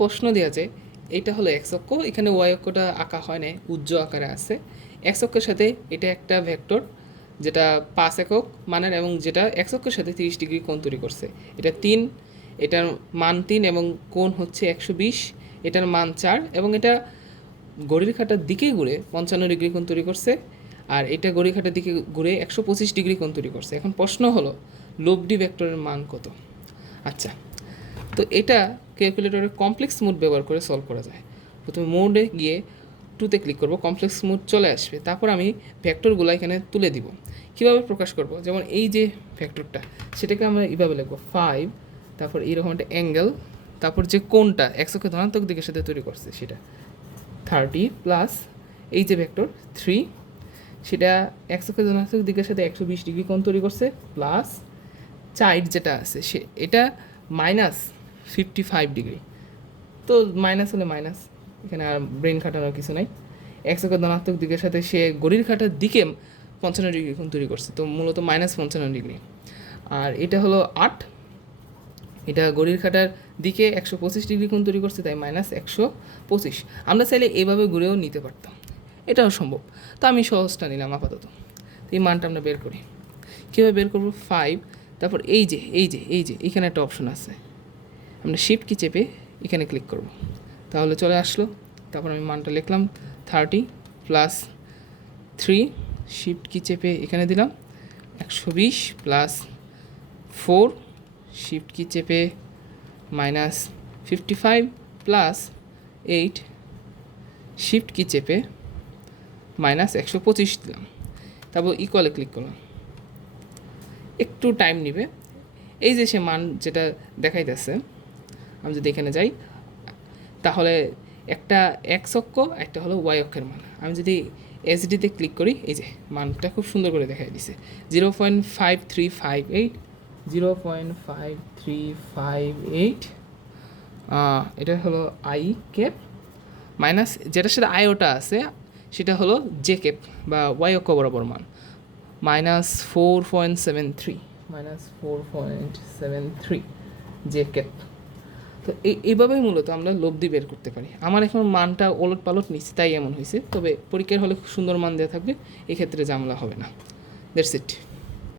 প্রশ্ন দেওয়া যায় এটা হলো এক্স অক্ষ, এখানে ওয়াই অক্ষটা আঁকা হয় না, উজ্জ্ব আকারে আছে। এক্স অক্ষের সাথে এটা একটা ভেক্টর যেটা 5 একক মানের এবং যেটা এক্স অক্ষের সাথে 30 ডিগ্রি কোণ তৈরি করছে। এটা 3, এটার মান 3 এবং কোণ হচ্ছে 120, এটার মান 4 এবং এটা ঘড়ির কাঁটার দিকে ঘুরে 55 ডিগ্রি কোণ তৈরি করছে, আর এটা ঘড়ির কাঁটার দিকে ঘুরে 125 ডিগ্রি কোণ তৈরি করছে। এখন প্রশ্ন হলো লব্ধি ভেক্টরের মান কত? আচ্ছা, তো এটা ক্যালকুলেটরে কমপ্লেক্স মোড ব্যবহার করে সলভ করা যায়। প্রথমে মোডে গিয়ে 2তে ক্লিক করব, কমপ্লেক্স মোড চলে আসবে। তারপর আমি ভেক্টরগুলো এখানে তুলে দিব। কীভাবে প্রকাশ করব? যেমন এই যে ভেক্টরটা, সেটাকে আমরা এইভাবে লিখব 5, তারপর এইরকম একটা অ্যাঙ্গেল, তারপর যে কোণটা এক্স অক্ষের ধনাত্মক দিকের সাথে তৈরি করছে সেটা 30 প্লাস এই যে ভেক্টর 3, সেটা এক্স অক্ষের ধনাত্মক দিকের সাথে 120 ডিগ্রি কোণ তৈরি করছে, প্লাস 4 যেটা আছে সে এটা মাইনাস 55 ডিগ্রি। তো মাইনাস হলে মাইনাস, এখানে আর ব্রেন খাটানোর কিছু নাই। এক্স অক্ষের ধনাত্মক দিকের সাথে সে ঘড়ির কাঁটার দিকে 55 ডিগ্রি কোণ তৈরি করছে, তো মূলত মাইনাস 55 ডিগ্রি। আর এটা হলো 8, এটা ঘড়ির কাঁটার দিকে 125 ডিগ্রি কোণ তৈরি করছে, তাই মাইনাস 125। আমরা চাইলে এভাবে ঘুরেও নিতে পারতাম, এটাও সম্ভব। তো আমি সহজটা নিলাম আপাতত। এই মানটা আমরা বের করি। কীভাবে বের করবো? 5, তারপর এই যে এখানে একটা অপশন আছে, আমরা শিফট কি চেপে এখানে ক্লিক করব, তাহলে চলে আসলো। তারপর আমি মানটা লিখলাম 30 প্লাস 3, শিফট কি চেপে এখানে দিলাম 120 প্লাস 4, শিফট কি চেপে মাইনাস 55 প্লাস 8, শিফট কি চেপে মাইনাস 125 দিলাম। তারপর ইকুয়ালে ক্লিক করলাম। একটু টাইম নেবে। এই যে সে মান যেটা দেখাইতেছে, আমি যদি এখানে যাই তাহলে একটা এক্স অক্ষ, একটা হলো ওয়াই অক্ষের মান। আমি যদি এসডিতে ক্লিক করি, এই যে মানটা খুব সুন্দর করে দেখাই দিছে 0.5358, 0.5358। এটা হলো আই ক্যাপ, মাইনাস যেটার সাথে আইওটা আছে সেটা হলো জে ক্যাপ বা ওয়াই অক্ষ বরাবর মান, মাইনাস 4.73, মাইনাস 4.73 জে ক্যাপ। তো এইভাবেই মূলত আমরা লব্ধি বের করতে পারি। আমার এখন মানটা ওলট পালট নিচ্ছে তাই এমন হয়েছে, তবে পরীক্ষার হলে খুব সুন্দর মান দেওয়া থাকবে, এক্ষেত্রে ঝামেলা হবে না। That's it.